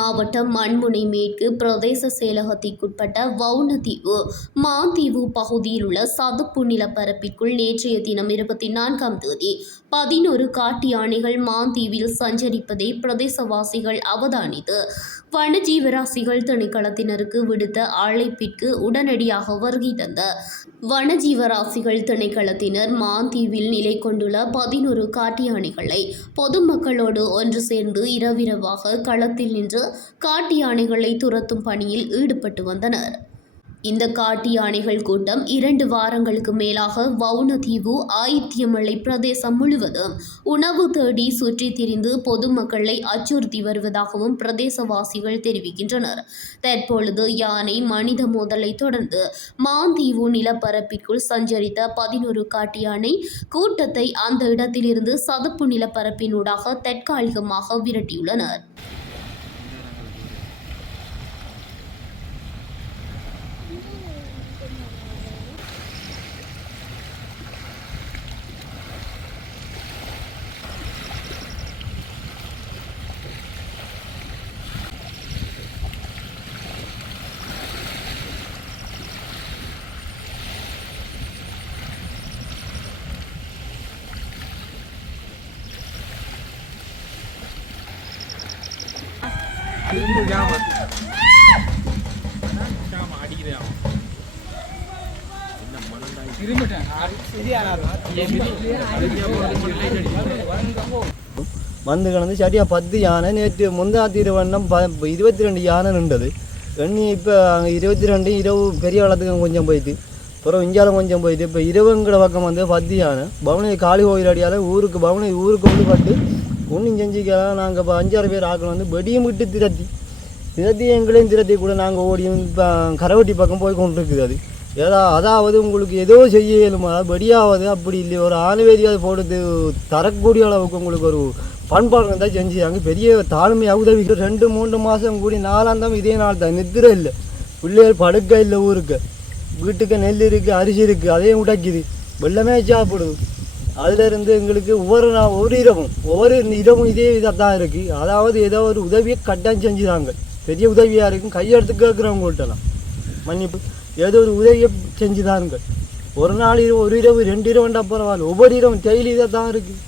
மாவட்டம் மண்முனை மேற்கு பிரதேச செயலகத்திற்குட்பட்ட வவுணதீவு மாந்தீவு பகுதியில் உள்ள சதுப்பு நிலப்பரப்பிற்குள் நேற்றைய தினம் 24ஆம் தேதி 11 காட்டு யானைகள் மாந்தீவில் சஞ்சரிப்பதை பிரதேசவாசிகள் அவதானித்து வனஜீவராசிகள் திணைக்களத்தினருக்கு விடுத்த அழைப்பிற்கு உடனடியாக வருகை தந்த வனஜீவராசிகள் திணைக்களத்தினர் மாந்தீவில் நிலை கொண்டுள்ள 11 காட்டு யானைகளை பொதுமக்களோடு ஒன்று சேர்ந்து இரவிரவாக களத்தில் நின்று காட்டு யானைகளை துரத்தும் பணியில் ஈடுபட்டு வந்தனர். இந்த காட்டு யானைகள் கூட்டம் 2 வாரங்களுக்கு மேலாக வவுணதீவு ஆயித்தியமலை பிரதேசம் முழுவதும் உணவு தேடி சுற்றித் திரிந்து பொதுமக்களை அச்சுறுத்தி வருவதாகவும் பிரதேசவாசிகள் தெரிவிக்கின்றனர். தற்பொழுது யானை மனித மோதலை தொடர்ந்து மாந்தீவு நிலப்பரப்பிற்குள் சஞ்சரித்த 11 காட்டு யானை கூட்டத்தை அந்த இடத்திலிருந்து சதுப்பு நிலப்பரப்பினூடாக தற்காலிகமாக விரட்டியுள்ளனர். வந்து கிடந்து சரியா 10 யானை நேற்று முந்தாத்திரு வண்ணம் 22 யானை நின்றது. எண்ணி இப்போ 22 இரவு பெரிய வளத்துக்கு கொஞ்சம் போயிட்டு அப்புறம் இஞ்சாலம் கொஞ்சம் போயிட்டு இப்போ இரவுங்கிற பக்கம் வந்து 10 யானை பவனை காளி கோயில் அடியால் ஊருக்கு பவனை ஊருக்கு வந்து பட்டு ஒன்றும் செஞ்சுக்கலாம். நாங்கள் இப்போ 5-6 பேர் ஆக்கள் வந்து வெடியும் விட்டு திரத்தி எங்களையும் திரத்தி கூட நாங்கள் ஓடியும் இப்போ கரவட்டி பக்கம் போய் கொண்டு இருக்குது. அது அதாவது உங்களுக்கு ஏதோ செய்ய இயலுமா வெடியாவது அப்படி இல்லையோ ஒரு ஆணுவேதியாவது போடுறது தரக்கூடிய அளவுக்கு உங்களுக்கு ஒரு பண்பாடு தான் செஞ்சுட்டாங்க. பெரிய தாழ்மையாக உதவி 2-3 மாதம் கூடி 4ஆம் தான் இதே நாள் தான் நித்திர இல்லை, பிள்ளைகள் படுக்க இல்லை, ஊருக்கு வீட்டுக்கு நெல் இருக்குது, அரிசி இருக்குது, அதையும் உடைக்குது, வெள்ளமே சாப்பிடுது. அதிலிருந்து எங்களுக்கு ஒவ்வொரு இரவும் இதே இதாக தான் இருக்குது. அதாவது ஏதோ ஒரு உதவியை கட்டாயம் செஞ்சுதாங்க, பெரிய உதவியாக இருக்கும். கையெடுத்து கேட்குறவங்கள்ட்டலாம் மன்னிப்பு ஏதோ ஒரு உதவியை செஞ்சுதாங்க. ஒரு நாள் ஒரு இரவு 2 இரவுண்டா பரவாயில்ல, ஒவ்வொரு இரவும் டெய்லி இதாக தான் இருக்குது.